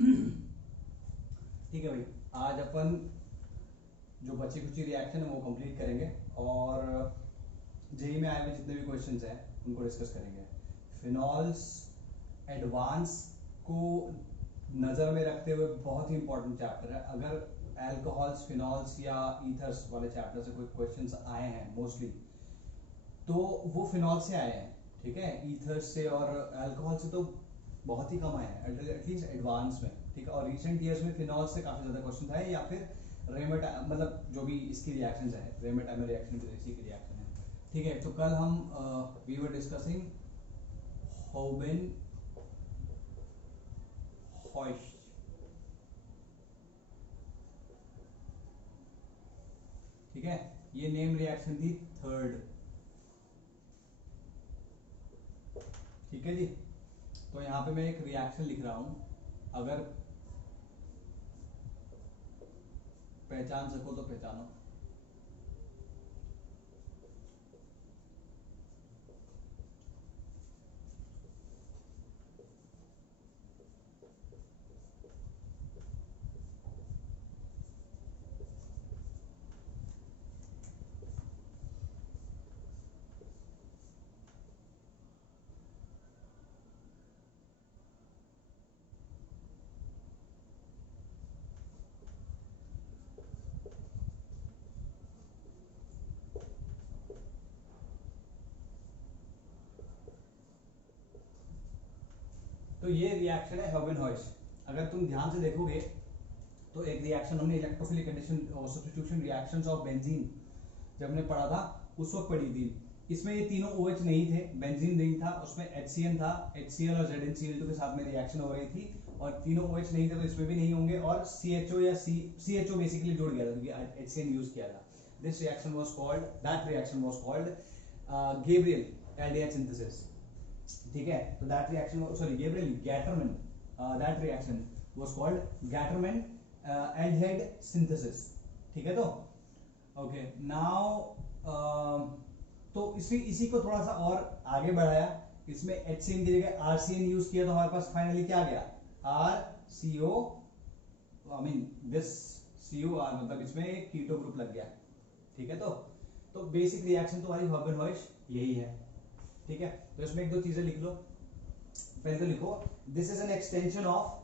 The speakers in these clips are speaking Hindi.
ठीक है भाई, आज अपन जो बची कुची रिएक्शन है वो कंप्लीट करेंगे और जेई में आए हुए जितने भी क्वेश्चंस हैं उनको डिस्कस करेंगे। फिनॉल्स एडवांस को नज़र में रखते हुए बहुत ही इंपॉर्टेंट चैप्टर है। अगर एल्कोहल्स, फिनॉल्स या ईथर्स वाले चैप्टर से कोई क्वेश्चंस आए हैं मोस्टली, तो वो फिनॉल से आए हैं, ठीक है। ईथर्स से और अल्कोहल से तो बहुत ही कम आए हैं, एटलीस्ट एडवांस में, ठीक है। और रिसेंट ईयर्स में फिनॉल से काफ़ी ज़्यादा क्वेश्चन आए, या फिर रेमेट, मतलब जो भी इसकी रिएक्शंस है, रेमेटाइमर रिएक्शन भी इसी की रिएक्शन है, ठीक है। तो कल हम वी वर डिस्कसिंग होबेन हॉइश, ठीक है। ये नेम रिएक्शन थी थर्ड, ठीक है जी। तो यहाँ पे मैं एक रिएक्शन लिख रहा हूँ, अगर पहचान सको तो पहचानो। तो ये रिएक्शन है होबेन हॉइश। अगर तुम ध्यान से देखोगे तो एक रिएक्शन हमने इलेक्ट्रोफिलिक एडिशन और सब्स्टिट्यूशन रिएक्शंस ऑफ बेंजीन जब हमने पढ़ा था उस वक्त पढ़ी थी। इसमें ये तीनों OH नहीं थे, बेंजीन रिंग था, उसमें HCN था, HCl और ZnCl2 के साथ में रिएक्शन हो रही थी, और तीनों OH नहीं थे तो इसमें भी नहीं होंगे, और CHO या CHO बेसिकली जुड़ गया था क्योंकि HCN यूज किया था। This reaction was called, that reaction was called Gabriel aldehyde synthesis, ठीक है। तो that reaction, sorry Gabriel Gattermann, that reaction was called Gattermann aldehyde synthesis, ठीक है। तो ओके नाउ तो इसी को थोड़ा सा और आगे बढ़ाया, इसमें HCN की जगह RCN यूज किया, तो हमारे पास फाइनली क्या गया, RCO, I mean this COR, मतलब इसमें एक कीटो ग्रुप लग गया, ठीक है। तो बेसिक रिएक्शन तो हमारी होबेन हॉइश यही है, ठीक है। तो इसमें एक दो चीजें लिख लो। पहले तो लिखो, this is an extension of,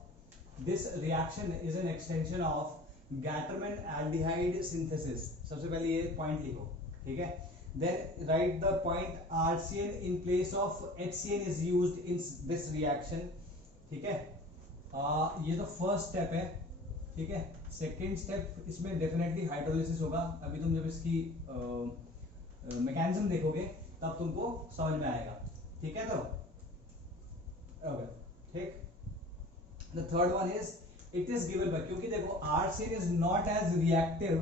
this reaction is an extension of Gattermann aldehyde synthesis. सबसे पहले ये पॉइंट लिखो, ठीक है। Then write the point RCN in place of HCN is used in this reaction, ठीक है। ये तो फर्स्ट स्टेप है, ठीक है। सेकेंड स्टेप, इसमें डेफिनेटली हाइड्रोलिसिस होगा। अभी तुम जब इसकी मैकेनिज्म देखोगे तब तुमको समझ में आएगा, ठीक है। तो ओके, ठीक। The third one is it is given by, क्योंकि देखो RCN is not as reactive,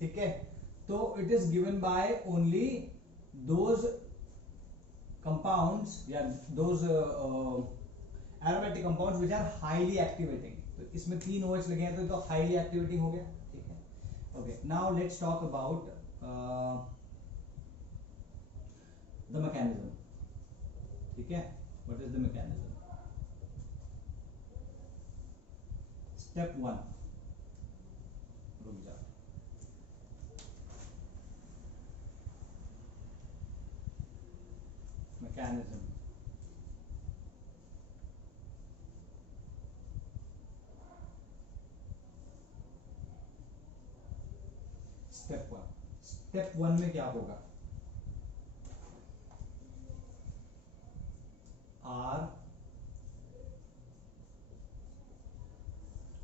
ठीक है, तो it is given by only those compounds या those aromatic compounds which are highly activating. तो इसमें तीन OH लगे हैं तो हाईली एक्टिवेटिंग हो गया, ठीक है। Okay now let's talk about the mechanism, ठीक है। What is the mechanism? Step one, रुक जा, mechanism, step one. Step one में क्या होगा, आर,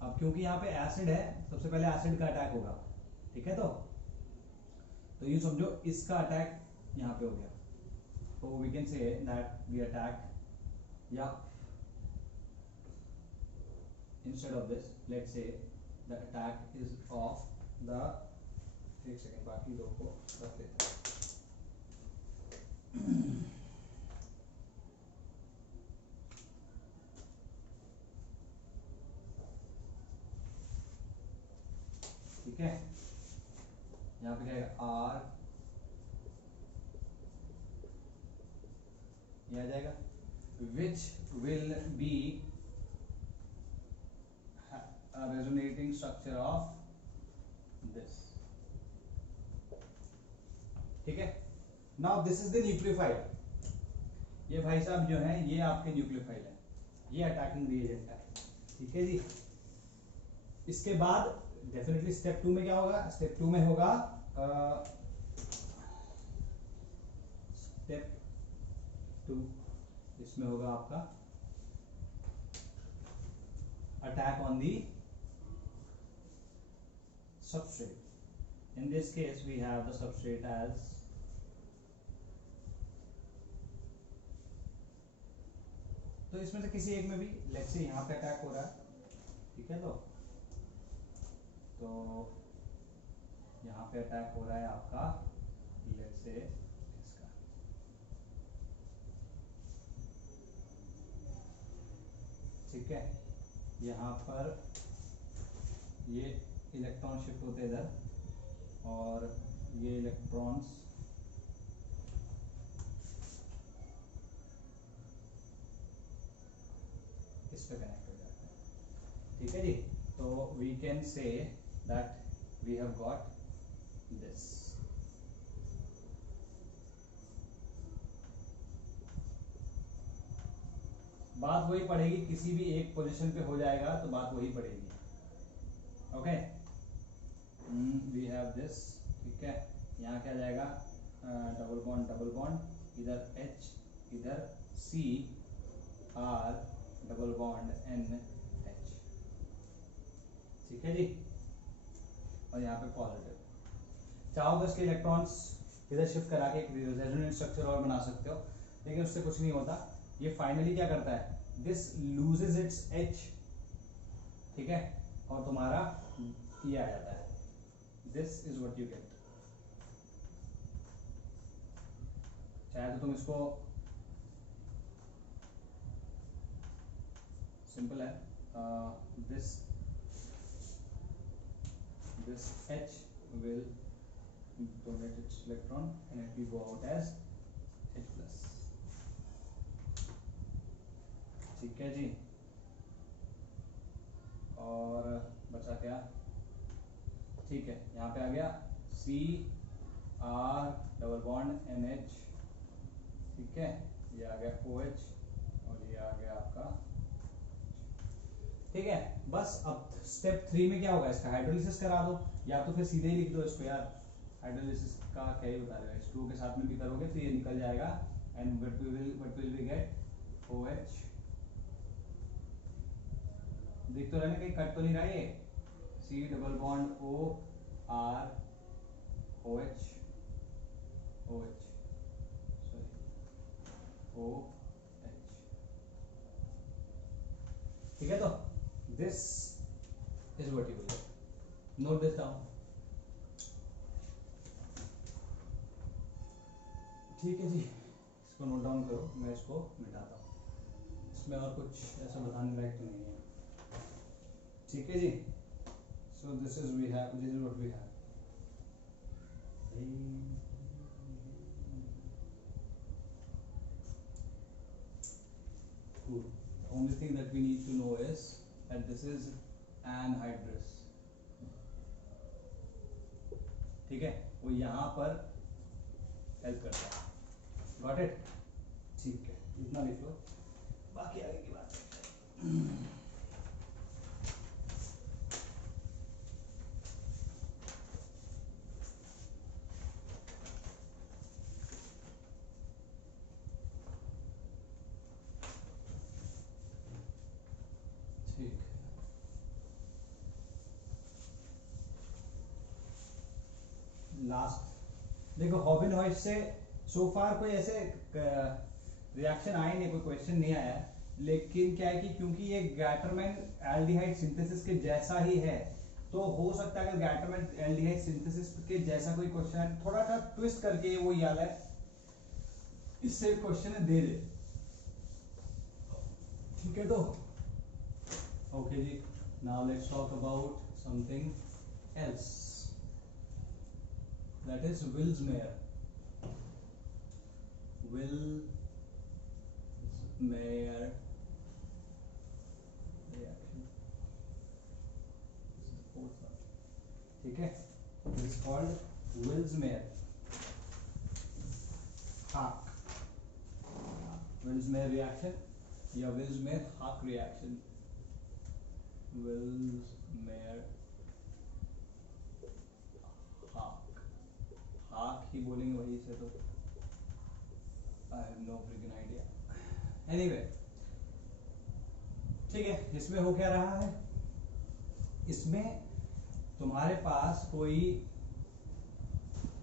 अब क्योंकि यहाँ पे एसिड है, सबसे पहले एसिड का अटैक होगा, ठीक है। तो ये समझो इसका अटैक यहाँ पे हो गया, तो we can say that the attack, या instead of this let's say the attack is of the, एक सेकंड बाकी दो को रख देते हैं, ठीक है। यहाँ पे रहेगा R, ये आ जाएगा, which will be resonating structure of this. ठीक है, now this is the nucleophile. ये भाई साहब जो है ये आपके न्यूक्लियोफाइल है, ये अटैकिंग रिएजेंट है. ठीक है जी. इसके बाद डेफिनेटली स्टेप 2 में क्या होगा? स्टेप 2 में होगा स्टेप 2 इसमें होगा आपका attack on the substrate. In this case we have the substrate as तो इसमें से किसी एक में भी लेट्स से यहाँ पे अटैक हो रहा है. ठीक है, तो यहाँ पे अटैक हो रहा है आपका लेट्स से इसका. ठीक है, यहाँ पर ये इलेक्ट्रॉन शिफ्ट होते हैं इधर और ये इलेक्ट्रॉन्स इस पे कनेक्ट हो जाते हैं. ठीक है जी. तो we can say that we have got this. बात वही पड़ेगी, किसी भी एक पोजीशन पे हो जाएगा तो बात वही पड़ेगी. Okay, we have this. ठीक है, यहाँ क्या जाएगा? डबल बॉन्ड इधर H इधर C R double bond NH. ठीक है जी. और यहाँ पे पॉजिटिव. चाहो तो इसके इलेक्ट्रॉन्स इधर शिफ्ट करा के एक रेजोनेंट स्ट्रक्चर और बना सकते हो, लेकिन उससे कुछ नहीं होता. ये फाइनली क्या करता है? This loses it's H. ठीक है, और तुम्हारा ये आ जाता है. This is what you get. चाहे तो तुम इसको सिंपल है, this H will donate its electron and it will go out as H plus. ठीक है जी. और बचा क्या? ठीक है, यहाँ पे आ गया C R double bond NH. ठीक है, ये आ गया OH और ये आ गया आपका. ठीक है, बस अब स्टेप 3 में क्या होगा? इसका हाइड्रोलिसिस करा दो, या तो फिर सीधे ही लिख दो इसको यार. हाइड्रोलिसिस का क्या ही बता रहे हो, H2O के साथ में भी करोगे तो ये निकल जाएगा. And what will we get? OH. देख तो रहना कहीं कट तो नहीं रहा ये. C double bond O R OH OH sorry OH. ठीक है, तो this is what you will note this down. ठीक है जी, इसको नोट डाउन करो, मैं इसको मिटाता हूँ. इसमें और कुछ ऐसा बताने लायक तो नहीं है. ठीक है जी. So this is what we have. Cool. The only thing that we need to know is that this is anhydrous. ठीक है, वो यहाँ पर हेल्प करता है. Got it? ठीक है, इतना लिख लो, बाकी आगे की बात करते हैं. ठीक है, लास्ट देखो, हॉबिनहॉइट से सो फार कोई ऐसे रिएक्शन आए नहीं, कोई क्वेश्चन नहीं आया. लेकिन क्या है कि क्योंकि ये गैटरमैन एल्डिहाइड सिंथेसिस के जैसा ही है, तो हो सकता है अगर गैटरमैन एल्डिहाइड सिंथेसिस के जैसा कोई क्वेश्चन है, थोड़ा सा ट्विस्ट करके वो याद है, इससे क्वेश्चन दे दे. ठीक है, तो ओके जी. Now let's talk about something else, that is Willsmeyer reaction. ठीक है, दिस इज कॉल्ड विल्समेयर हाक, विल्समेयर रिएक्शन या विल्समेयर हाक रिएक्शन, विल्समेयर हाक, हाक ही बोलेंगे वही से, तो I have no freaking idea. Anyway, ठीक है, इसमें हो क्या रहा है, इसमें तुम्हारे पास कोई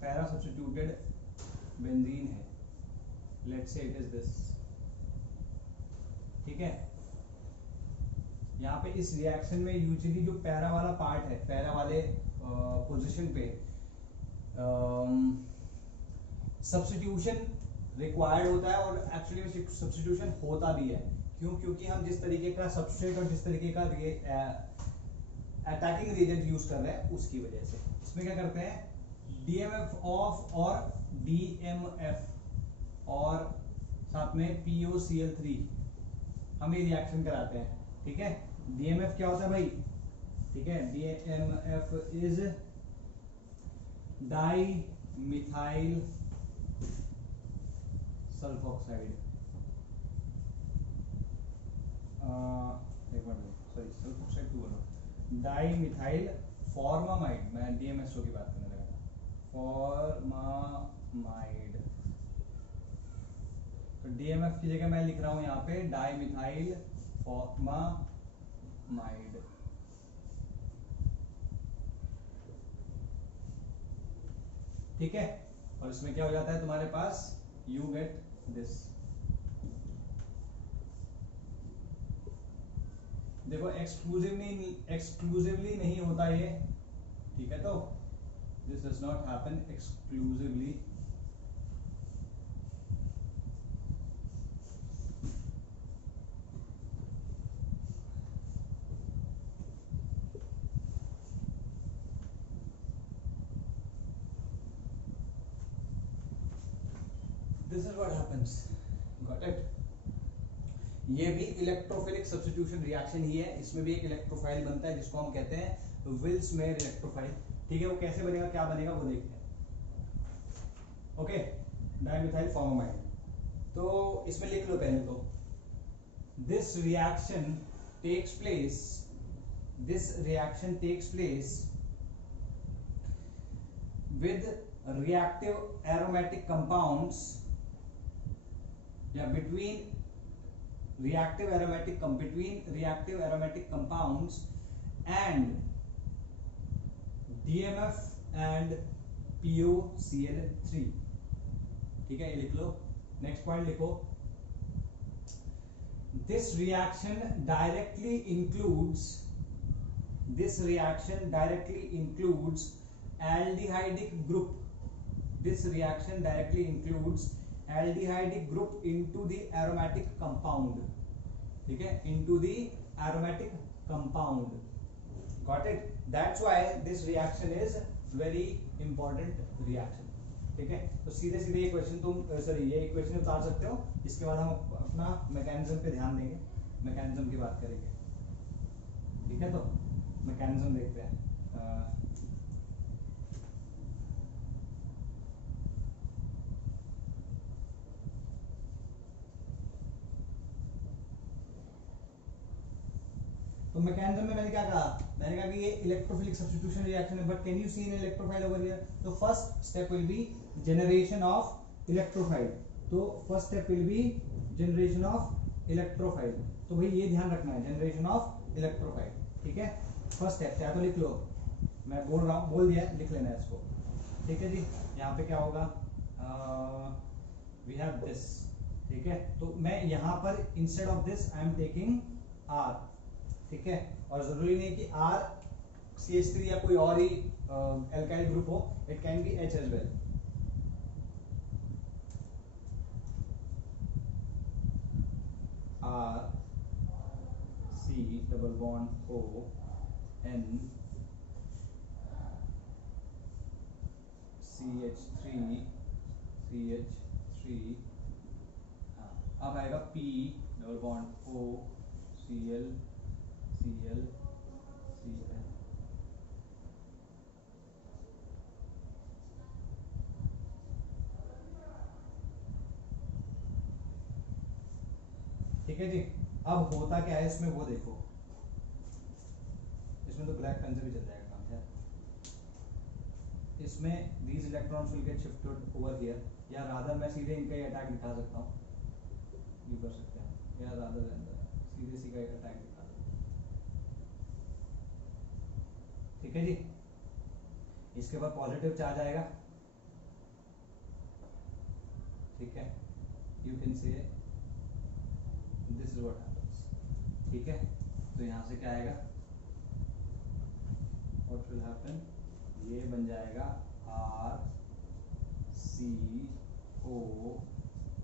पैरा सब्स्टिट्यूटेड बेंजीन है, let's say it is this, ठीक है। यहाँ पे इस रिएक्शन में यूजुअली जो पैरा वाला पार्ट है, पैरा वाले पोजीशन पे सब्स्टिट्यूशन रिक्वायर्ड होता है, और एक्चुअली में सब्स्टिट्यूशन होता भी है। क्यों? क्योंकि हम जिस तरीके का सबस्ट्रेट और जिस तरीके का अटैकिंग रिएजेंट यूज कर रहे हैं उसकी वजह से। इसमें क्या करते हैं, डीएमएफ ऑफ और डीएमएफ और साथ में POCl3 हम ये रिएक्शन कराते हैं, ठीक है। डीएमएफ क्या होता है भाई, ठीक है, DMF is di methyl sulphoxide, एक मिनट, सॉरी सल्फोक्साइड क्यों बोल रहा हूँ, डाई मिथाइल फॉर्मामाइड, मैं DMSO की बात करने लगा था, फॉर्मामाइड। तो DMF की जगह मैं लिख रहा हूँ यहाँ पे डाई मिथाइल फॉर्मामाइड, ठीक है। और इसमें क्या हो जाता है तुम्हारे पास, यू गेट दिस, देखो एक्सक्लूसिवली नहीं होता ये, ठीक है, तो this does not happen exclusively, this is what happens, got it. ये भी इलेक्ट्रोफिलिक सब्स्टिट्यूशन रिएक्शन ही है, इसमें भी एक इलेक्ट्रोफाइल बनता है जिसको हम कहते हैं विल्समेयर इलेक्ट्रोफाइल, ठीक है। वो कैसे बनेगा, क्या बनेगा, वो देखते हैं, ओके। डाइमिथाइल फॉर्मामाइड, तो इसमें लिख लो पहले तो, this reaction takes place with reactive aromatic compounds, या between reactive aromatic compounds and DMF and POCl3, ठीक है, ये लिख लो। नेक्स्ट पॉइंट लिखो, this reaction directly includes aldehydic group, this reaction directly includes aldehydic group into the aromatic compound, ठीक है, into the aromatic compound, got it, that's why this reaction is very important reaction, ठीक है। तो सीधे सीधे ये क्वेश्चन ये इक्वेशन उतार सकते हो, इसके बाद हम अपना मैकेनिज्म पे ध्यान देंगे, मैकेनिज्म की बात करेंगे, ठीक है। तो मैकेनिज्म देखते हैं, तो मैकेनिज्म में मैंने क्या कहा, मैंने कहा कि ये इलेक्ट्रोफिलिक सब्स्टिट्यूशन रिएक्शन है, but can you see an electrophile over here, तो first step will be generation of electrophile, तो first step will be generation of electrophile, तो भाई ये ध्यान रखना है, जनरेशन ऑफ इलेक्ट्रोफाइल, ठीक है। फर्स्ट स्टेप चाहे तो लिख लो, मैं बोल रहा हूँ, बोल दिया, लिख लेना है इसको, ठीक है जी। यहाँ पे क्या होगा, वी हैव दिस, ठीक है, तो मैं यहाँ पर instead of this I am taking R, ठीक है, और जरूरी नहीं कि RCH3 या कोई और ही एल्काइल ग्रुप हो, it can be H as well, R C double bond O N CH3 अब आएगा P double bond O Cl ठीक है जी। अब होता क्या है इसमें वो देखो, इसमें तो ब्लैक पेन से भी चल जाएगा काम यार। इसमें these electrons will get shifted over here, या रादर मैं सीधे इनका ही अटैक दिखा सकता हूँ, ये कर सकते हैं, या रादर सीधे सी का एक अटैक दिखा दो। ठीक है जी। इसके बाद पॉजिटिव चार्ज आएगा, ठीक है, you can say this is what happens. ठीक है, तो यहाँ से क्या आएगा, व्हाट विल हैपन, ये बन जाएगा RCO,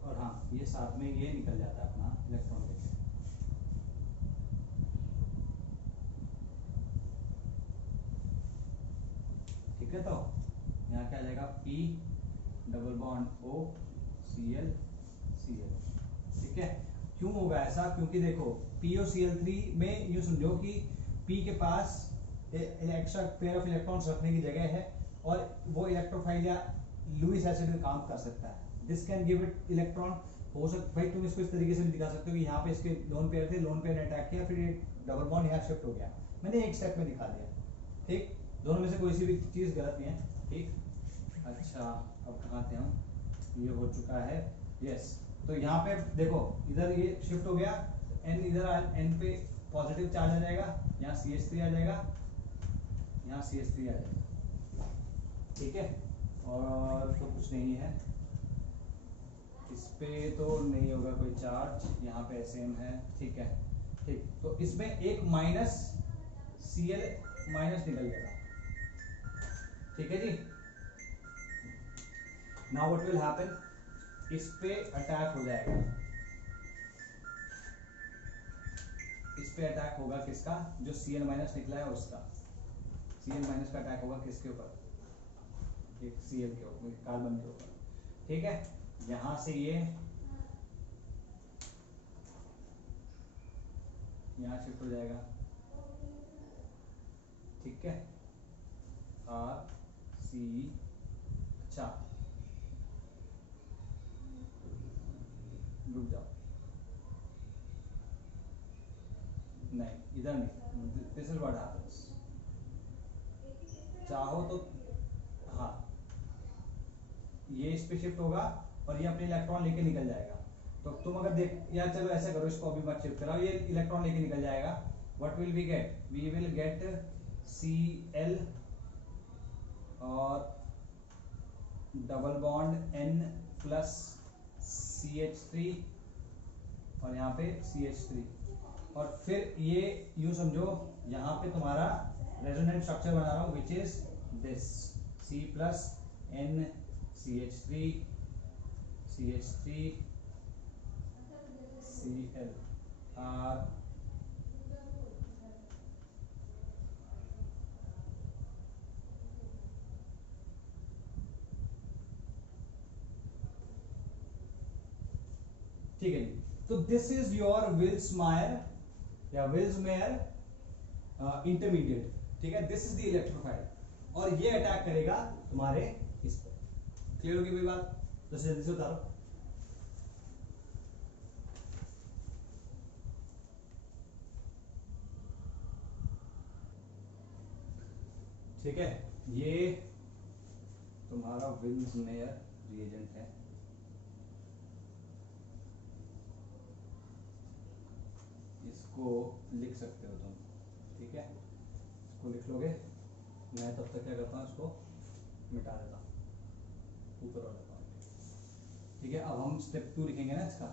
और हाँ ये साथ में ये निकल जाता है अपना इलेक्ट्रॉन लेके। ठीक है, तो यहाँ क्या आ जाएगा, P double bond O Cl Cl। ठीक है, क्यों होगा ऐसा, क्योंकि देखो POCl3 में यूं समझो कि P के पास एक्स्ट्रा पेयर ऑफ इलेक्ट्रॉन्स रखने की जगह है, और वो इलेक्ट्रोफाइल या लुईस एसिड में काम कर सकता है। This can give it electron. हो सकता भाई तुम इसको इस तरीके से भी दिखा सकते हो कि यहाँ पे इसके लोन पेयर थे, लोन पेयर ने अटैक किया, फिर डबल बॉन्ड यहाँ शिफ्ट हो गया। मैंने एक स्टेप में दिखा दिया, ठीक, दोनों में से कोई सी भी चीज गलत नहीं है। ठीक, अच्छा अब कहाँ थे हम, ये हो चुका है, यस। तो यहाँ पे देखो इधर ये शिफ्ट हो गया, एन इधर एन पे पॉजिटिव चार्ज आ जाएगा, यहाँ CH3 आ जाएगा, यहाँ CH3 आ जाएगा। ठीक है, और तो कुछ नहीं है इस पे, तो नहीं होगा कोई चार्ज, यहाँ पे सेम है। ठीक है, ठीक, तो इसमें एक माइनस Cl माइनस निकल गया। ठीक है जी। नाउ व्हाट विल हैपन, इस पे अटैक हो जाएगा, इस पे अटैक होगा किसका, जो Cl माइनस निकला है उसका। Cl माइनस का अटैक होगा किसके ऊपर, एक Cl के ऊपर, कार्बन के ऊपर। ठीक है, यहां से ये यहां शिफ्ट हो जाएगा। ठीक है, RC, अच्छा रुक जाओ, नहीं इधर नहीं, दिस इज व्हाट हैपेंस, चाहो तो हाँ ये इस पे शिफ्ट होगा और ये अपने इलेक्ट्रॉन लेके निकल जाएगा। तो तुम अगर देख यार, चलो ऐसा करो, इसको अभी मत शिफ्ट कराओ, ये इलेक्ट्रॉन लेके निकल जाएगा। What will we get, we will get Cl और double bond N plus CH3, और यहाँ पे CH3, और फिर ये यूं समझो यहाँ पे तुम्हारा रेजोनेंट स्ट्रक्चर बना रहा हूं, which is this C plus N CH3 CH3 Cl R, ठीक है जी। तो दिस इज योर विल्समायर या विल्समेयर इंटरमीडिएट। ठीक है, दिस इज द इलेक्ट्रोफाइल, और ये अटैक करेगा तुम्हारे इस पर। क्लियर होगी भाई बात, तो जल्दी से उतारो। ठीक है, ये तुम्हारा विल्समेयर रिएजेंट है, इसको लिख सकते हो तुम। ठीक है, इसको लिख लोगे, मैं तब तक क्या करता हूँ, इसको मिटा देता हूँ ऊपर वाला पार्ट। ठीक है, अब हम स्टेप 2 लिखेंगे ना इसका।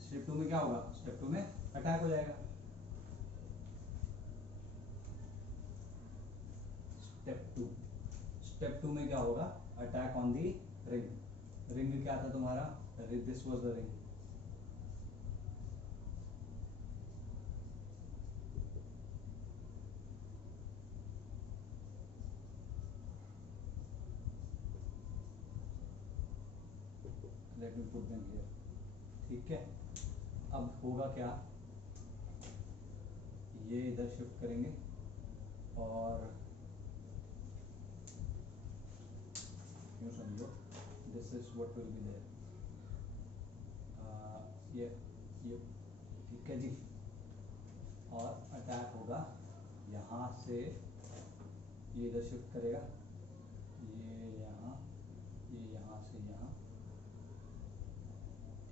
स्टेप 2 में क्या होगा, स्टेप 2 में अटैक हो जाएगा। स्टेप 2 में क्या होगा, attack on the ring. Ring क्या था तुम्हारा, this was the ring. Let me put them here. ठीक है, अब होगा क्या, ये इधर शिफ्ट करेंगे, और यूं समझो this is what will be there, ये है जी, और अटैक होगा यहाँ से, ये इधर शिफ्ट करेगा, ये यहाँ से यहाँ,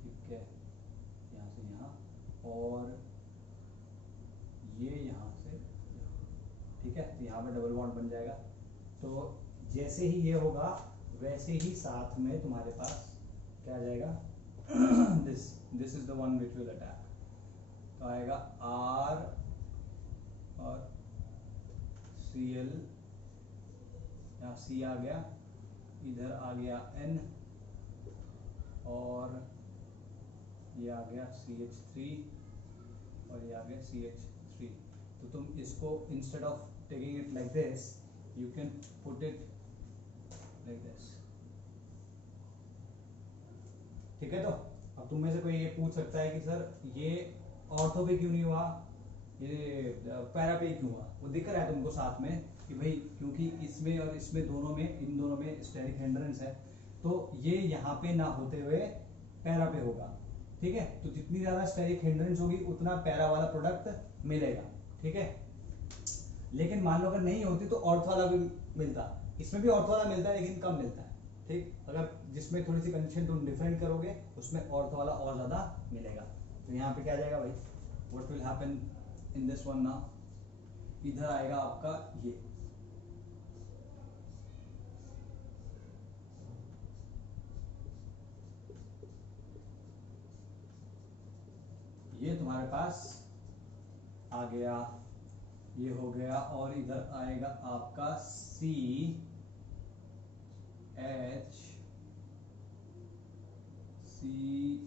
ठीक है, यहाँ से यहाँ, और ये यहाँ से यहाँ, ठीक है। तो यहाँ पे डबल बॉन्ड बन जाएगा। तो जैसे ही ये होगा वैसे ही साथ में तुम्हारे पास क्या आ जाएगा, this is the one which will attack. तो आएगा R और Cl, यहाँ C आ गया, इधर आ गया N, और ये आ गया CH3, और ये आ गया CH3। तो तुम इसको instead of taking it like this, you can put it like this, ठीक है। तो अब तुम में से कोई ये पूछ सकता है कि सर ये ऑर्थो पे क्यों नहीं हुआ, ये पैरा पे क्यों हुआ। वो दिख रहा है तुमको साथ में कि भाई क्योंकि इसमें और इसमें दोनों में, इन दोनों में स्टेरिक हिंड्रेंस है, तो ये यहाँ पे ना होते हुए पैरा पे होगा, ठीक है। तो जितनी ज्यादा स्टेरिक हिंड्रेंस होगी उतना पैरा वाला प्रोडक्ट मिलेगा, ठीक है। लेकिन मान लो अगर नहीं होती तो ऑर्थो वाला भी मिलता, इसमें भी ऑर्थो वाला मिलता है लेकिन कम मिलता है, ठीक। अगर जिसमें थोड़ी सी कंडीशन तुम डिफरेंट करोगे उसमें ऑर्थो वाला और ज्यादा मिलेगा। तो यहाँ पे क्या जाएगा भाई, what will happen in this one now, इधर आएगा आपका ये तुम्हारे पास आ गया, ये हो गया, और इधर आएगा आपका CH, CN,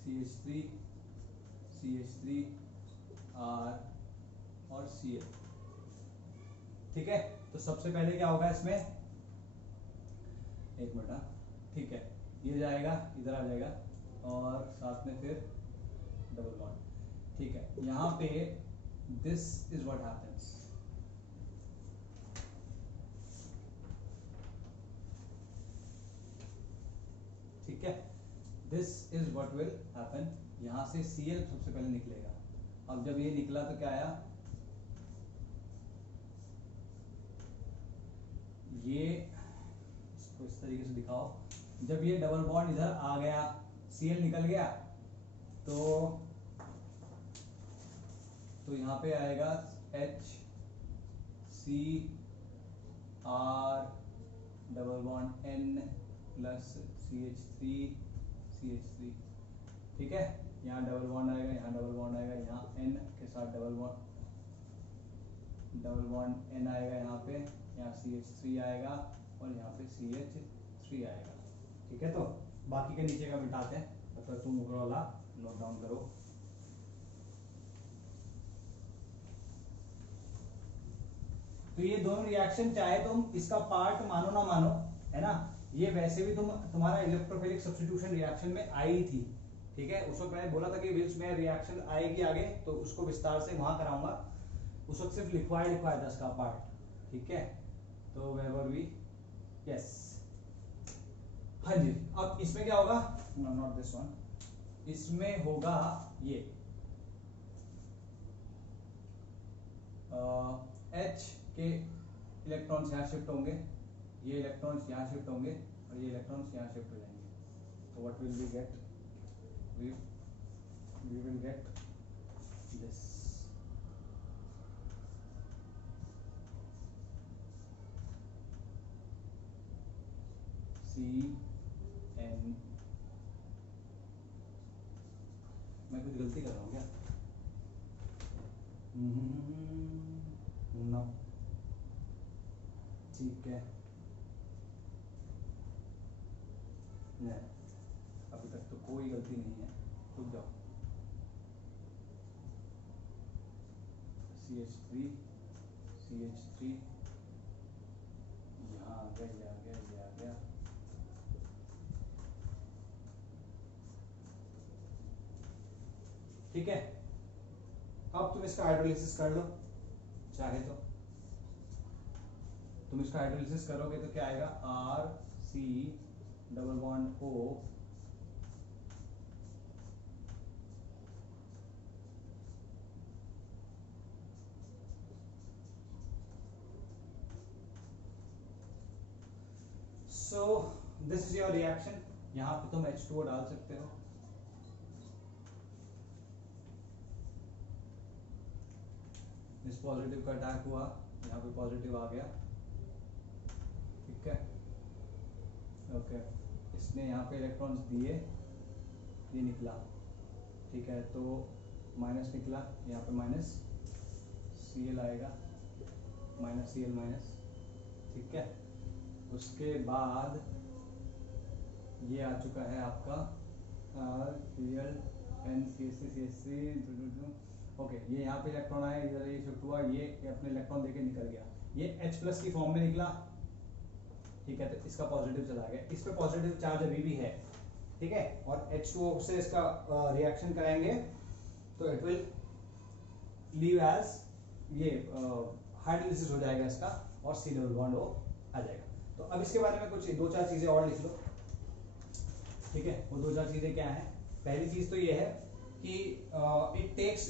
CH3, CH3, R और Cl, ठीक है। तो सबसे पहले क्या होगा इसमें, एक मिनट, ठीक है, ये जाएगा इधर आ जाएगा, और साथ में फिर डबल बॉन्ड, ठीक है। यहाँ पे दिस इज व्हाट हैपेंस, ठीक है, this is what will happen. यहाँ से Cl सबसे पहले निकलेगा। अब जब ये निकला तो क्या आया, ये इसको इस तरीके से दिखाओ, जब ये डबल बॉन्ड इधर आ गया, Cl निकल गया, तो यहाँ पे आएगा H, C, R, double bond N plus CH3, CH3, ठीक है। यहाँ डबल बॉन्ड आएगा, यहाँ डबल बॉन्ड आएगा, यहाँ N के साथ डबल बॉन्ड N आएगा यहाँ पे, यहाँ CH3 आएगा, और यहाँ पे CH3 आएगा, ठीक है। तो बाकी के नीचे का मिटाते हैं, मतलब तुम ऊपर वाला नोट डाउन करो। तो ये दोनों रिएक्शन चाहे तुम इसका पार्ट मानो ना मानो, है ना, ये वैसे भी तुम्हारा इलेक्ट्रोफिलिक सब्स्टिट्यूशन रिएक्शन में आई थी, ठीक है। उस वक्त मैंने बोला था कि विल्स में रिएक्शन आएगी आगे, तो उसको विस्तार से वहां कराऊंगा। उस वक्त सिर्फ लिखवाया था इसका पार्ट, ठीक है। तो वेवर भी यस, हाँ जी। अब इसमें क्या होगा, नॉट दिस वन, इसमें होगा ये H के इलेक्ट्रॉन्स यहाँ शिफ्ट होंगे, ये इलेक्ट्रॉन्स यहाँ शिफ्ट होंगे, और ये इलेक्ट्रॉन्स यहाँ शिफ्ट हो जाएंगे। तो what will we get, we will get this, CN, मैं कुछ गलती कर रहा हूँ क्या, नो, ठीक है, नहीं अभी तक तो कोई गलती नहीं है, खुद जाओ, CH3, CH3, यहाँ आ गया, ये आ गया, ये आ गया, ठीक है। अब तुम इसका हाइड्रोलिसिस कर लो, चाहे तो तुम इसका हाइड्रोलिसिस करोगे तो क्या आएगा, R C double bond O so this is your reaction. यहाँ पे तुम H2O डाल सकते हो। इस पॉजिटिव का अटैक हुआ, यहाँ पे पॉजिटिव आ गया, ठीक है, ओके। इसने यहाँ पे इलेक्ट्रॉन्स दिए, ये निकला, ठीक है, तो माइनस निकला, यहाँ पे माइनस Cl आएगा, माइनस Cl माइनस, ठीक है। उसके बाद ये आ चुका है आपका Cl NCSC ओके। ये यहाँ पे इलेक्ट्रॉन आया, इधर ये शिफ्ट हुआ, ये अपने इलेक्ट्रॉन देके निकल गया, ये H प्लस की फॉर्म में निकला, ठीक है। तो इसका पॉजिटिव चला गया, इस पे पॉजिटिव चार्ज अभी भी है, ठीक है। और H2O से इसका रिएक्शन कराएंगे तो इट विल लीव एज ये हाइड्रोलिसिस हो जाएगा इसका, और C डबल बॉन्ड वो आ जाएगा। तो अब इसके बारे में कुछ दो चार चीजें और लिख लो, ठीक है। वो दो चार चीजें क्या है? पहली चीज तो ये है कि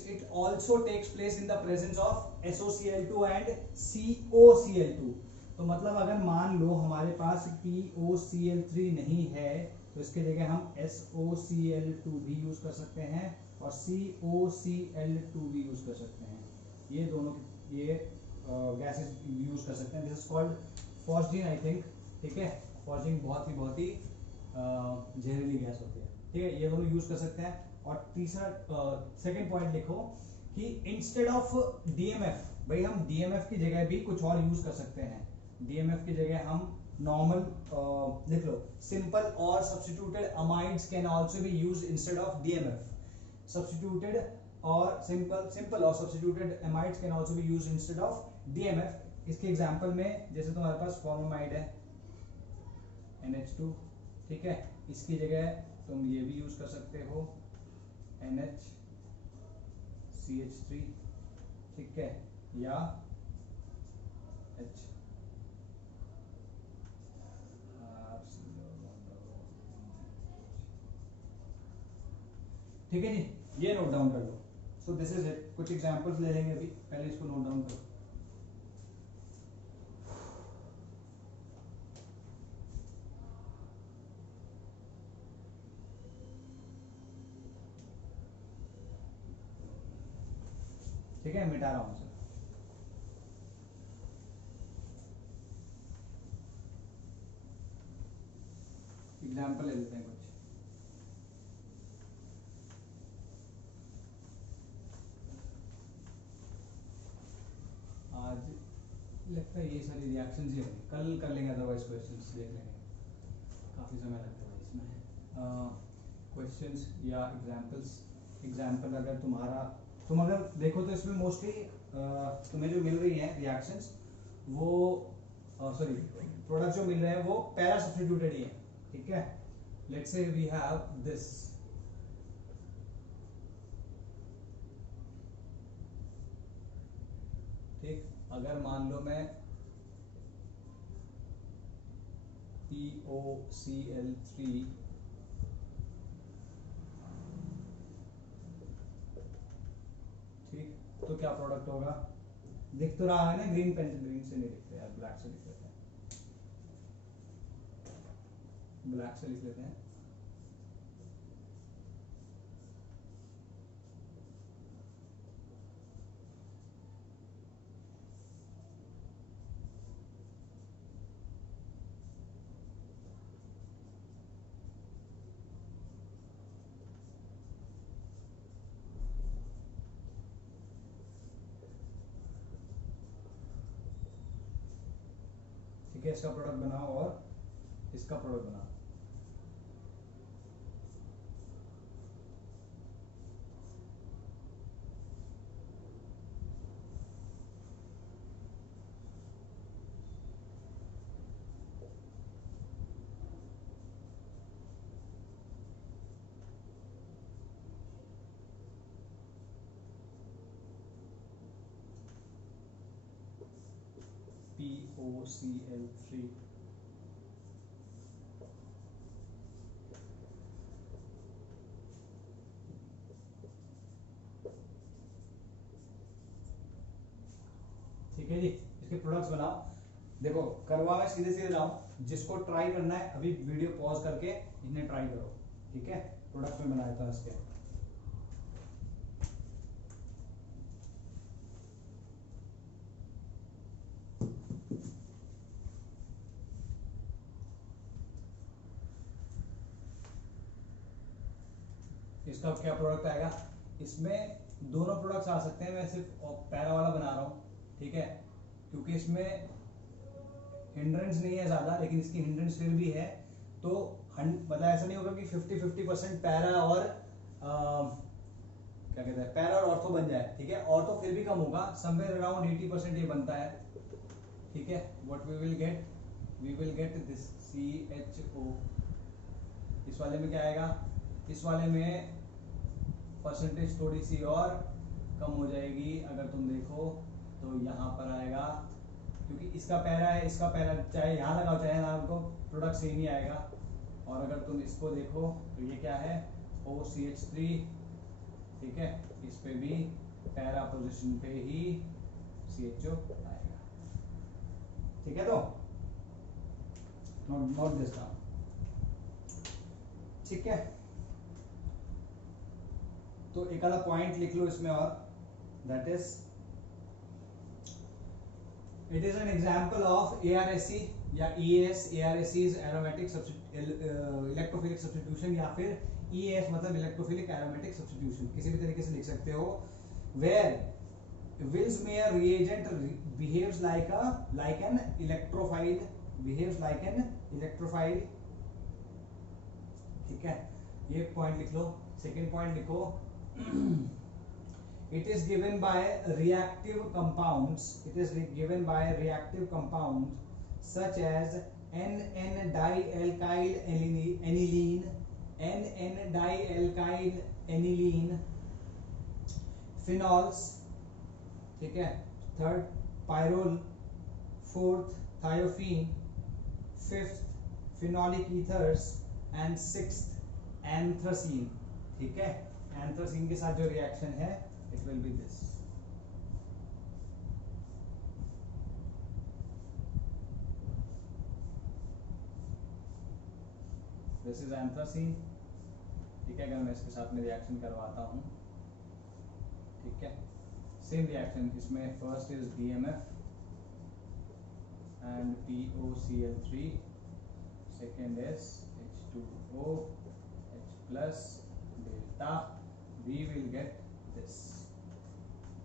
it also takes place in the presence of SOCl2 and COCl2। तो मतलब अगर मान लो हमारे पास POCl3 नहीं है तो इसके जगह हम SOCl2 भी यूज कर सकते हैं और COCl2 भी यूज कर सकते हैं। ये दोनों ये गैसेस यूज कर सकते हैं। This is called phosgene I think, ठीक है। फॉस्जीन बहुत ही जहरीली गैस होती है, ठीक है। ये दोनों यूज कर सकते हैं। और तीसरा सेकंड पॉइंट लिखो कि इंस्टेड ऑफ DMF, भाई हम DMF की जगह भी कुछ और यूज कर सकते हैं। DMF की जगह हम नॉर्मल लिख लो, सिंपल और substituted amides can also be used instead of DMF। Substituted और सिंपल और substituted amides can also be used instead of DMF। इसके एग्जांपल में जैसे तुम्हारे पास फॉर्मामाइड है NH2, ठीक है, इसकी जगह तुम ये भी यूज कर सकते हो NHCH3, ठीक है, या H, ठीक है जी। ये नोट डाउन कर लो। So this is it. कुछ एग्जांपल्स ले लेंगे अभी, पहले इसको नोट डाउन करो। ठीक है, मिटा रहा हूं सर। एग्जांपल ले लेते हैं कुछ। आज लगता है ये सारी रिएक्शंस ही होंगी, कल कर लेंगे, अदरवाइज क्वेश्चंस देख लेंगे, काफ़ी समय लगता है इसमें। क्वेश्चंस या एग्जांपल्स। एग्जांपल अगर तुम अगर देखो तो इसमें मोस्टली तुम्हें जो मिल रही है रिएक्शंस, वो सॉरी प्रोडक्ट जो मिल रहे हैं वो पैरा सब्स्टिट्यूटेड ही है, ठीक है। Let's say we have this, ठीक। अगर मान लो मैं POCl3 ठीक, तो क्या प्रोडक्ट होगा? दिख तो रहा है ना, ग्रीन पेन, ग्रीन से नहीं लिखते यार, ब्लैक से लिख लेते हैं, ब्लैक से लिख लेते हैं। ठीक है, इसका प्रोडक्ट बनाओ और इसका प्रोडक्ट बनाओ। POCl3 ठीक है जी। इसके प्रोडक्ट्स बनाओ। देखो करवा मैं सीधे सीधे रहा हूं, जिसको ट्राई करना है अभी वीडियो पॉज करके इन्हें ट्राई करो, ठीक है। प्रोडक्ट में बना देता हूं इसके। इसका क्या प्रोडक्ट आएगा, इसमें दोनों प्रोडक्ट्स आ सकते हैं, मैं सिर्फ पैरा वाला बना रहा हूँ, ठीक है, क्योंकि इसमें हिंड्रेंस नहीं है ज्यादा, लेकिन इसकी हिंड्रेंस फिर भी है। तो मतलब ऐसा नहीं होगा कि 50-50% पैरा और क्या कहते हैं, पैरा और ऑर्थो बन जाए, ठीक है। ऑर्थो फिर भी कम होगा, समवेयर अराउंड 80% ये बनता है, ठीक है। What we will get this CHO। इस वाले में क्या आएगा, इस वाले में परसेंटेज थोड़ी सी और कम हो जाएगी, अगर तुम देखो तो यहाँ पर आएगा, क्योंकि इसका पैरा है, इसका पैरा चाहे यहाँ लगाओ चाहे यहाँ लगाओ, प्रोडक्ट सेम ही आएगा। और अगर तुम इसको देखो तो ये क्या है, OCH3, ठीक है, इस पे भी पैरा पोजीशन पे ही CHO आएगा, ठीक है। तो नोट दिस डाउन, ठीक है। तो एक आधा पॉइंट लिख लो इसमें और, that is it is an example of ARSE या EAS। ARSE is aromatic electrophilic substitution, या फिर EAS मतलब इलेक्ट्रोफिलिक एरोमेटिक सब्स्टिट्यूशन, किसी भी तरीके से लिख सकते हो। Where Willsmeyer reagent behaves like an electrophile, ठीक है। ये पॉइंट लिख लो। सेकेंड पॉइंट लिखो, it is given by reactive compounds, such as N-N-dialkyl aniline, phenols, ठीक है। Third pyrrole, fourth thiophene, fifth phenolic ethers and sixth anthracene, ठीक है। एंथ्रासीन के साथ जो रिएक्शन है it will be this. This is anthracene, ठीक है। अगर मैं इसके साथ में रिएक्शन करवाता हूं, ठीक है, सेम रिएक्शन, इसमें first is DMF and POCl3, second is H2O H+ delta, we will get this,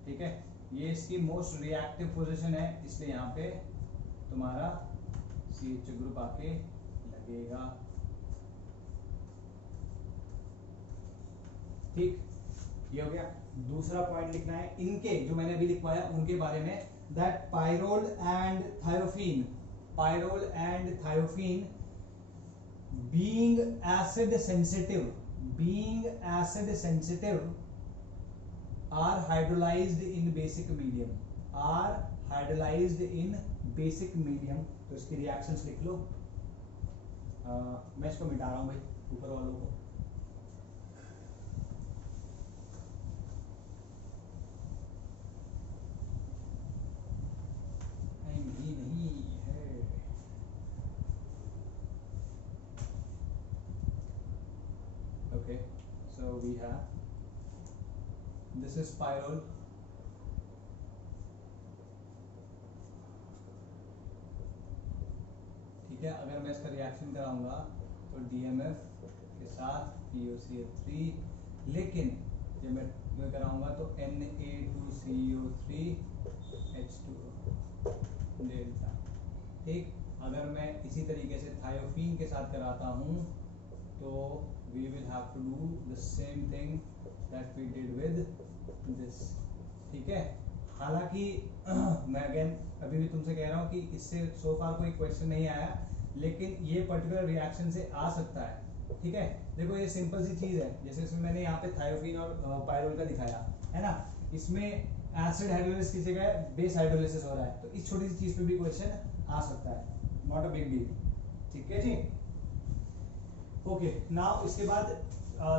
ठीक है। ये इसकी मोस्ट रिएक्टिव पोजीशन है, इसलिए यहाँ पे तुम्हारा CH ग्रुप आके लगेगा, ठीक। ये हो गया। दूसरा पॉइंट लिखना है इनके, जो मैंने अभी लिखवाया उनके बारे में, that pyrrole and thiophene being acid sensitive are hydrolyzed in basic medium, तो इसकी रिएक्शंस लिख लो। मैं इसको मिटा रहा हूं भाई, ऊपर वालों को। नहीं है, okay, so we have, this is pyrrole, ठीक है। अगर मैं इसका रिएक्शन कराऊंगा तो DMF के साथ POCl3, लेकिन जब मैं कराऊंगा तो Na2CO3 H2O डेल्टा, ठीक। अगर मैं इसी तरीके से थायोफीन के साथ कराता हूं तो we will have to do the same thing that we did with this, ठीक है। हालांकि मैं अगेन अभी भी तुमसे कह रहा हूं कि इससे सो फार कोई क्वेश्चन नहीं आया, लेकिन ये पर्टिकुलर रिएक्शन से आ सकता है, ठीक है। देखो ये सिंपल सी चीज है, जैसे इसमें मैंने यहाँ पे थायोफीन और पायरोल का दिखाया है ना, इसमें एसिड हाइड्रोलिसिस की जगह बेस हाइड्रोलिसिस हो रहा है, तो इस छोटी सी चीज पे भी क्वेश्चन आ सकता है, नॉट अ बिग डील, ठीक है जी। ओके, नाउ इसके बाद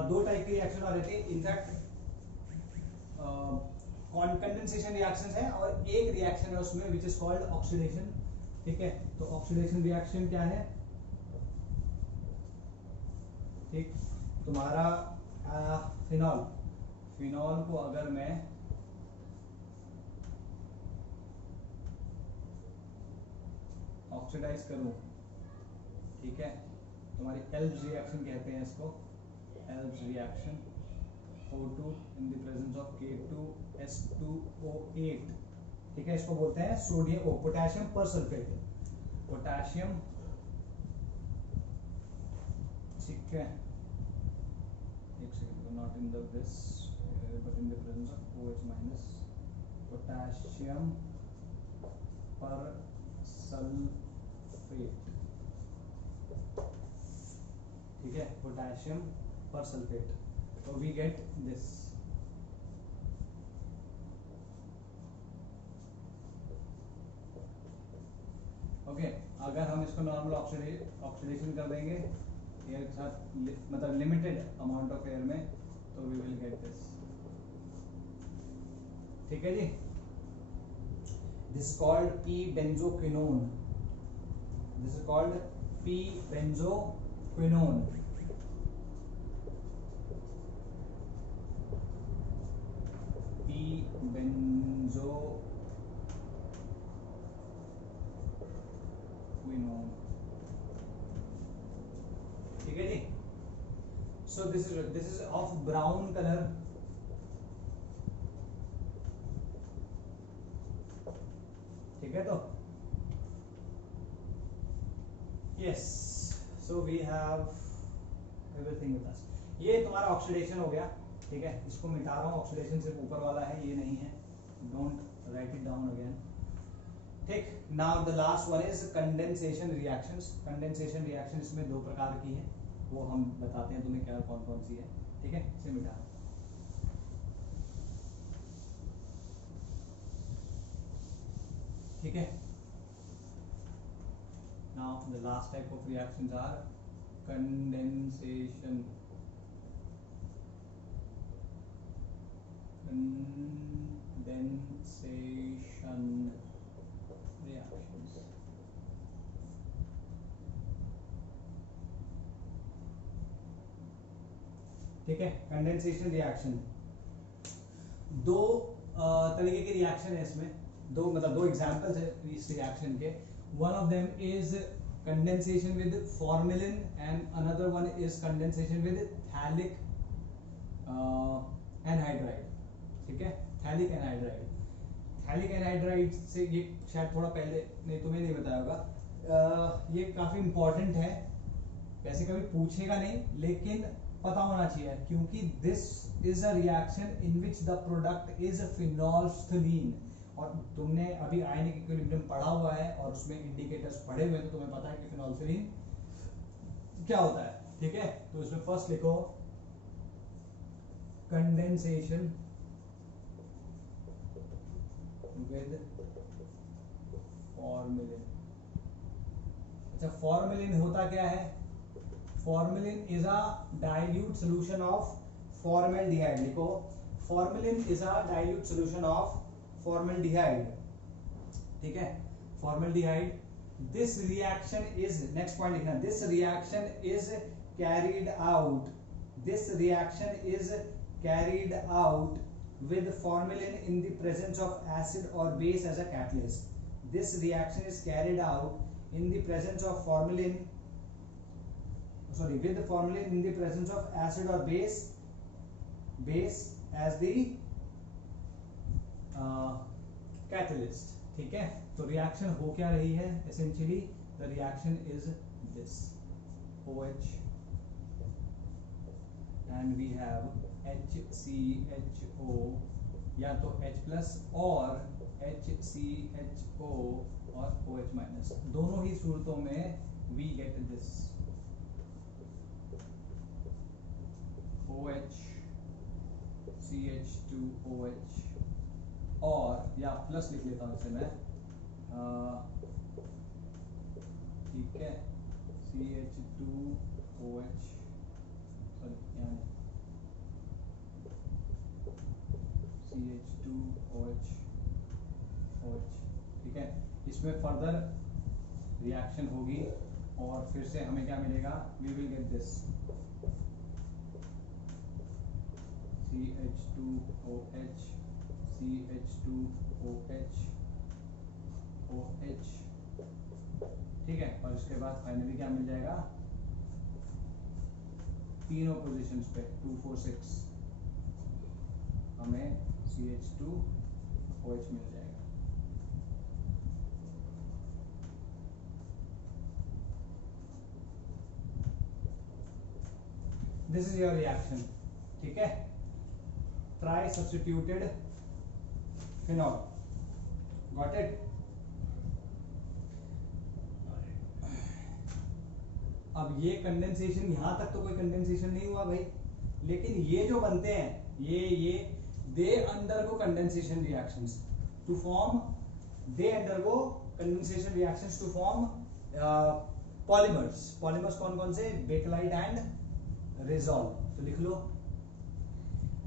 दो टाइप के रिएक्शन आ रहे थे, इनफैक्ट कंडेंसेशन रिएक्शंस है और एक रिएक्शन है उसमें विच इज कॉल्ड ऑक्सीडेशन। ठीक है, तो ऑक्सीडेशन रिएक्शन क्या है, ठीक, तुम्हारा फिनॉल, फिनॉल को अगर मैं ऑक्सीडाइज करूं, ठीक है, तुम्हारी एल्ब्स रिएक्शन कहते हैं इसको, एल्ब्स reaction, O2 in the presence of K2S2O8, ठीक है, इसको बोलते हैं सोडियम पोटेशियम परसल्फेट, पोटेशियम, ठीक है, एक second, not in the this but in the presence of OH minus, potassium persulphate, ठीक है, पोटेशियम परसल्फेट, तो वी गेट दिस, ओके। अगर हम इसको नॉर्मल ऑक्सीडेशन कर देंगे एयर के साथ, मतलब लिमिटेड अमाउंट ऑफ एयर में, तो वी विल गेट दिस, ठीक है जी। This is called p benzoquinone, this is called p benzoquinone, p benzoquinone, ठीक है जी। So this is of brown colour, ठीक है, तो yes, so we have everything with us, ये तुम्हारा ऑक्सीडेशन हो गया, ठीक है, इसको मिटा रहा हूँ, ऑक्सीडेशन सिर्फ ऊपर वाला है, ये नहीं है, don't write it down again, ठीक। Now the last one is condensation reactions, condensation reaction इसमें दो प्रकार की है, वो हम बताते हैं तुम्हें क्या कौन कौन सी है, ठीक है, इसे मिटा, ठीक है। Now the last type of reactions are condensation, condensation reactions, ठीक है। कंडेंसेशन रिएक्शन, दो तरीके के रिएक्शन है इसमें, दो मतलब दो एग्जांपल्स है इस रिएक्शन के, one of them is condensation with formalin and another one is condensation with phthalic anhydride, ठीक है, थैलिक एनहाइड्राइड, थैलिक एनहाइड्राइड से ये शायद थोड़ा पहले नहीं, तुम्हें नहीं बताया होगा, ये काफी इंपॉर्टेंट है, वैसे कभी पूछेगा नहीं लेकिन पता होना चाहिए, क्योंकि this is a reaction in which the product is phenolphthalein, और तुमने अभी आयनिक इक्विलिब्रियम पढ़ा हुआ है और उसमें इंडिकेटर्स पढ़े हुए हैं, तो तुम्हें पता है कि फिनोल्फ्थलीन क्या होता है, ठीक है। तो इसमें फर्स्ट लिखो कंडेंसेशन विद फॉर्मेलिन, अच्छा फॉर्मेलिन होता क्या है, formalin is a dilute solution of formaldehyde, लिखो formalin is a dilute solution of formaldehyde, ठीक है, formaldehyde, this reaction is, next point लिखना, this reaction is carried out, this reaction is carried out with formalin in the presence of acid or base as a catalyst, this reaction is carried out in the presence of formalin, sorry, with the formalin in the presence of acid or base as the catalyst, ठीक है। तो रिएक्शन हो क्या रही है, essentially the reaction is this, OH and we have HCHO, या तो H प्लस और HCHO और OH माइनस, दोनों ही सूरतों में we get this OH CH2OH, और या प्लस लिख लेता हूँ इसे मैं, ठीक है, CH2OH, सॉरी यहाँ CH2OH, OH, ठीक है। इसमें फर्दर रिएक्शन होगी और फिर से हमें क्या मिलेगा, we will get this CH2OH CH2OH OH, ठीक है। और इसके बाद फाइनली क्या मिल जाएगा, तीनों पोजीशंस पे 2 4 6 हमें CH2OH मिल जाएगा। दिस इज योर रिएक्शन, ठीक है। Try substituted phenol, got it. अब ये कंडेंसेशन, यहां तक तो कोई कंडेंसेशन नहीं हुआ भाई, लेकिन ये जो बनते हैं ये they undergo condensation reactions to form, they undergo condensation reactions to form polymers. Polymers कौन कौन से, बेकलाइट एंड रिजॉल्व। तो लिख लो,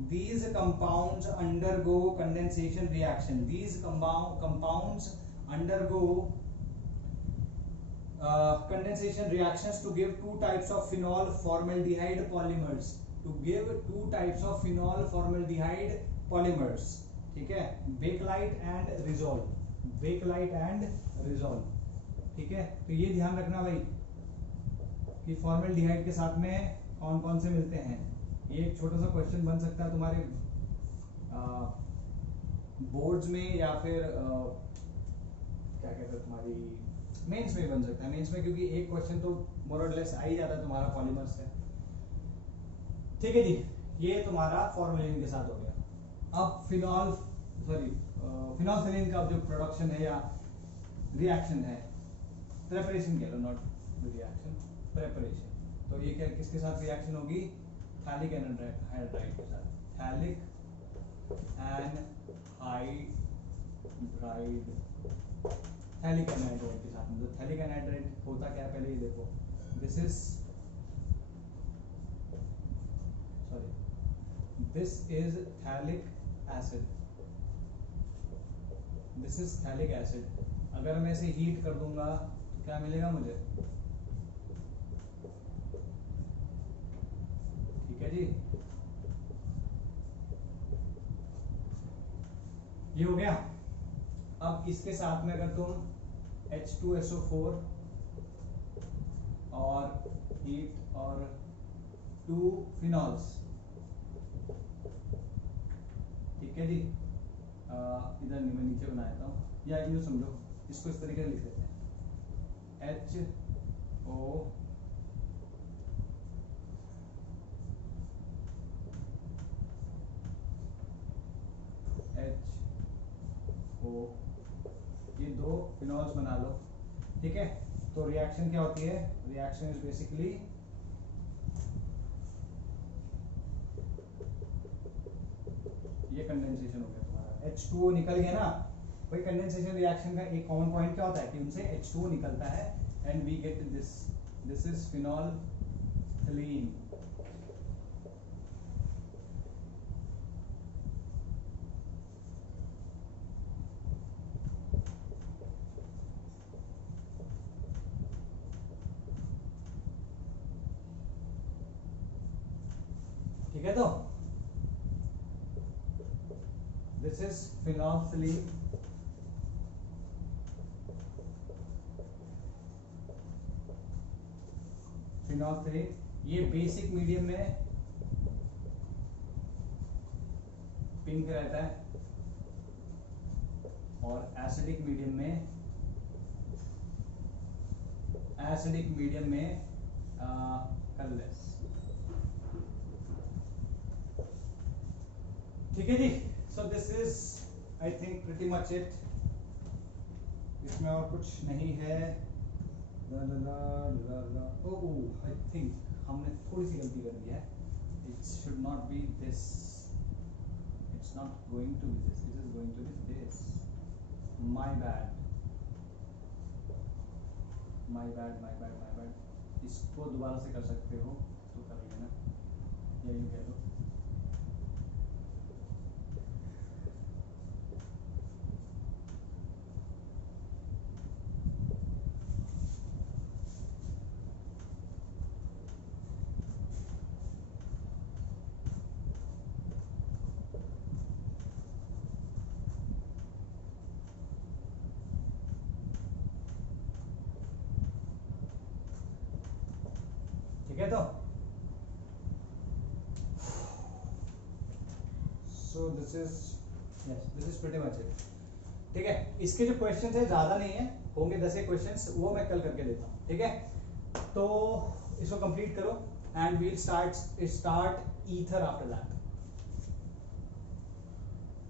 these compounds undergo condensation reaction, these compounds undergo condensation reactions to give two types of phenol formaldehyde polymers, to give two types of phenol formaldehyde polymers, ठीक है। Bakelite and resol, Bakelite and resol, ठीक है। तो ये ध्यान रखना भाई कि फॉर्मल्डिहाइड के साथ में कौन कौन से मिलते हैं। ये एक छोटा सा क्वेश्चन बन सकता है तुम्हारे बोर्ड्स में, या फिर क्या कहते हैं तुम्हारी मेंस में बन सकता है। मेंस में क्योंकि एक क्वेश्चन तो मोर और लेस आ ही जाता है तुम्हारा पॉलीमर से, ठीक है जी। ये तुम्हारा फॉर्मेलिन के साथ हो गया। अब फिनोल्फथालीन का जो प्रोडक्शन है या रिएक्शन है, प्रेपरेशन कह लो, नॉट रिएक्शन, प्रेपरेशन। तो ये क्या किसके साथ रिएक्शन होगी, थैलिक एनहाइड्राइड के साथ, थैलिक एनहाइड्राइड, थैलिक एनहाइड्राइड के साथ में। तो थैलिक एनहाइड्राइड होता क्या है, पहले ये देखो, this is phthalic acid, this is phthalic acid. अगर मैं इसे हीट कर दूंगा तो क्या मिलेगा मुझे, ठीक है जी। ये हो गया। अब इसके साथ में अगर तुम H2SO4 और हीट और 2 फिनॉल्स, ठीक है जी। इधर मैं नीचे बना देता हूँ, या यूँ समझो, इसको इस तरीके से लिख देते हैं, HO ये 2 फिनॉल्स बना लो, ठीक है। तो रिएक्शन क्या होती है, रिएक्शन इज बेसिकली ये कंडेंसेशन हो गया तुम्हारा, H2O निकल गया ना भाई। कंडेंसेशन रिएक्शन का एक कॉमन पॉइंट क्या होता है कि उनसे H2O निकलता है and we get this is phenolphthalein. ठीक है, तो दिस इज फिनोल्फथालीन, फिनोल्फथालीन। ये बेसिक मीडियम में पिंक रहता है और एसिडिक मीडियम में कलरलेस, ठीक है जी। So this is I think pretty much it, इसमें और कुछ नहीं है। आई थिंक हमने थोड़ी सी गलती कर दी है, it should not be this, it's not going to be this, it is going to be this, my bad. इसको दोबारा से कर सकते हो तो कर लेना, या यूँ कह दो है तो सो this is pretty much it. ठीक है, इसके जो क्वेश्चंस है ज्यादा नहीं है, होंगे 10 क्वेश्चंस, वो मैं कल करके देता हूँ। ठीक है, तो इसको कंप्लीट करो and we'll start ether after that.